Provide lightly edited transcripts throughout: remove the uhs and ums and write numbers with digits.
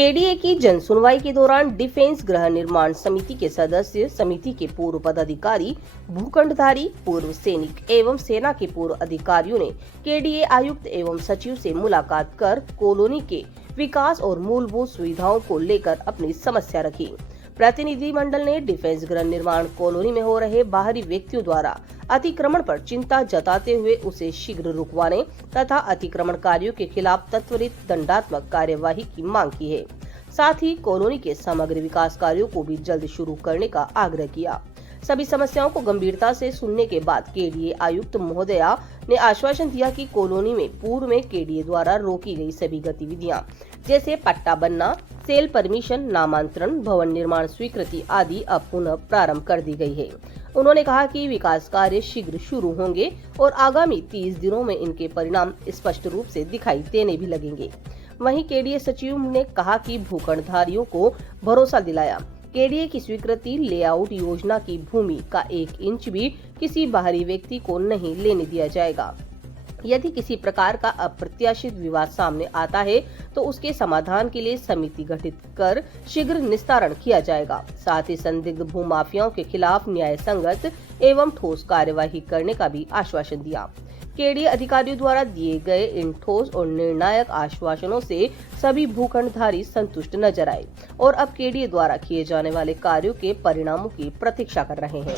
KDA की जनसुनवाई के दौरान डिफेंस गृह निर्माण समिति के सदस्य, समिति के पूर्व पदाधिकारी, भूखंडधारी, पूर्व सैनिक एवं सेना के पूर्व अधिकारियों ने केडीए आयुक्त एवं सचिव से मुलाकात कर कॉलोनी के विकास और मूलभूत सुविधाओं को लेकर अपनी समस्या रखी। प्रतिनिधि मंडल ने डिफेंस गृह निर्माण कॉलोनी में हो रहे बाहरी व्यक्तियों द्वारा अतिक्रमण पर चिंता जताते हुए उसे शीघ्र रुकवाने तथा अतिक्रमणकारियों के खिलाफ त्वरित दंडात्मक कार्यवाही की मांग की है। साथ ही कॉलोनी के समग्र विकास कार्यों को भी जल्द शुरू करने का आग्रह किया। सभी समस्याओं को गंभीरता से सुनने के बाद केडीए आयुक्त महोदया ने आश्वासन दिया कि कॉलोनी में पूर्व में केडीए द्वारा रोकी गई सभी गतिविधियां जैसे पट्टा बनना, सेल परमिशन, नामांतरण, भवन निर्माण स्वीकृति आदि अब पुनः प्रारंभ कर दी गई है। उन्होंने कहा कि विकास कार्य शीघ्र शुरू होंगे और आगामी 30 दिनों में इनके परिणाम स्पष्ट रूप से दिखाई देने भी लगेंगे। वहीं केडीए सचिव ने कहा कि भूखंडधारियों को भरोसा दिलाया, केडीए की स्वीकृति लेआउट योजना की भूमि का 1 इंच भी किसी बाहरी व्यक्ति को नहीं लेने दिया जाएगा। यदि किसी प्रकार का अप्रत्याशित विवाद सामने आता है तो उसके समाधान के लिए समिति गठित कर शीघ्र निस्तारण किया जाएगा। साथ ही संदिग्ध भूमाफियाओं के खिलाफ न्याय संगत एवं ठोस कार्यवाही करने का भी आश्वासन दिया। केडीए अधिकारियों द्वारा दिए गए इन ठोस और निर्णायक आश्वासनों से सभी भूखंडधारी संतुष्ट नजर आए और अब केडीए द्वारा किए जाने वाले कार्यों के परिणामों की प्रतीक्षा कर रहे हैं।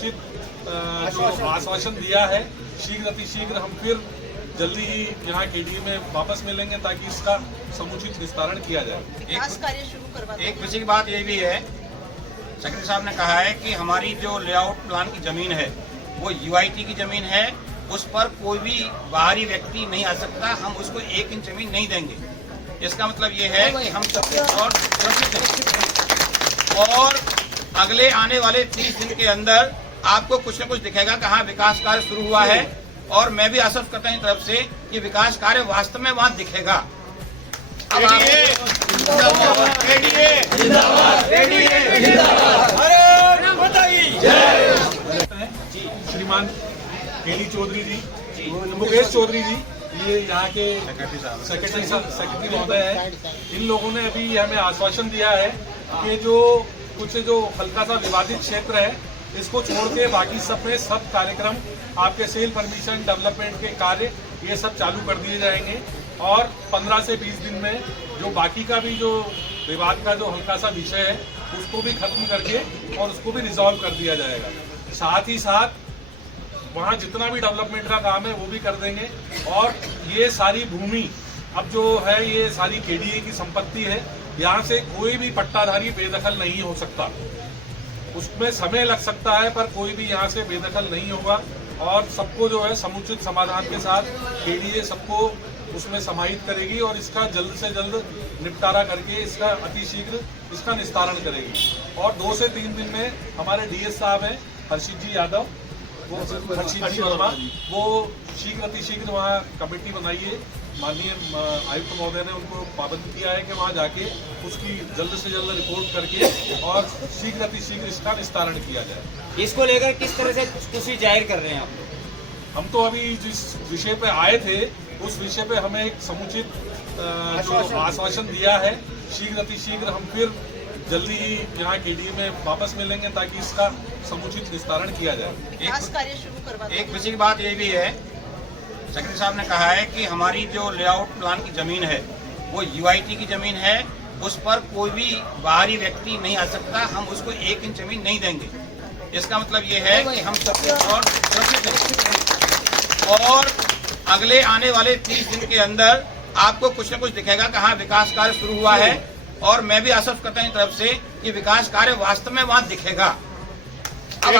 जो आश्वासन दिया है, शीघ्र हम फिर जल्दी ही यहाँ केडीए में वापस मिलेंगे ताकि इसका समुचित निस्तारण किया जाए। एक खुशी की बात ये भी है, सेक्रेटरी साहब ने कहा है कि हमारी जो लेआउट प्लान की जमीन है वो यूआईटी की जमीन है, उस पर कोई भी बाहरी व्यक्ति नहीं आ सकता, हम उसको 1 इंच जमीन नहीं देंगे। इसका मतलब ये है कि हम सबके और सुरक्षित हैं और अगले आने वाले 30 दिन के अंदर आपको कुछ न कुछ दिखेगा कहाँ विकास कार्य शुरू हुआ है और मैं भी आश्वस्त करता हूं तरफ से कि विकास कार्य वास्तव में वहां दिखेगा। श्रीमान केडी चौधरी जी, मुकेश चौधरी जी, ये यहाँ के सेक्रेटरी महोदय है। इन लोगों ने अभी हमें आश्वासन दिया है कि जो हल्का सा विवादित क्षेत्र है इसको छोड़ के बाकी सब में सब कार्यक्रम आपके सेल परमिशन, डेवलपमेंट के कार्य ये सब चालू कर दिए जाएंगे और 15 से 20 दिन में जो बाकी का भी जो विवाद का जो हल्का सा विषय है उसको भी खत्म करके और उसको भी रिजॉल्व कर दिया जाएगा। साथ ही साथ वहाँ जितना भी डेवलपमेंट का काम है वो भी कर देंगे और ये सारी भूमि अब जो है ये सारी केडीए की संपत्ति है। यहाँ से कोई भी पट्टाधारी बेदखल नहीं हो सकता। उसमें समय लग सकता है पर कोई भी यहाँ से बेदखल नहीं होगा और सबको जो है समुचित समाधान के साथ केडीए सबको उसमें समाहित करेगी और इसका जल्द से जल्द निपटारा करके इसका अतिशीघ्र इसका निस्तारण करेगी। और 2 से 3 दिन में हमारे डीएस साहब हैं हर्षित जी यादव, हर्षित जी वर्मा, वो अतिशीघ्र वहाँ कमेटी बनाई है। माननीय आयुक्त महोदय ने उनको पाबंद किया है कि वहाँ जाके उसकी जल्द से जल्द रिपोर्ट करके और अतिशीघ्र इसका निस्तारण किया जाए। इसको लेकर किस तरह से खुशी जाहिर कर रहे हैं आप? हम तो अभी जिस विषय पे आए थे उस विषय पे हमें एक समुचित जो आश्वासन दिया है, अतिशीघ्र हम फिर जल्दी ही यहाँ केडीए में वापस मिलेंगे ताकि इसका समुचित निस्तारण किया जाए। एक खुशी की बात ये भी है, सेक्रेटरी साहब ने कहा है कि हमारी जो लेआउट प्लान की जमीन है वो यूआईटी की जमीन है, उस पर कोई भी बाहरी व्यक्ति नहीं आ सकता, हम उसको 1 इंच जमीन नहीं देंगे। इसका मतलब ये है कि हम सबके और सुरक्षित हैं और अगले आने वाले 30 दिन के अंदर आपको कुछ न कुछ दिखेगा कहाँ विकास कार्य शुरू हुआ है और मैं भी आश्वस्त करता हूं तरफ से कि विकास कार्य वास्तव में वहां दिखेगा। अब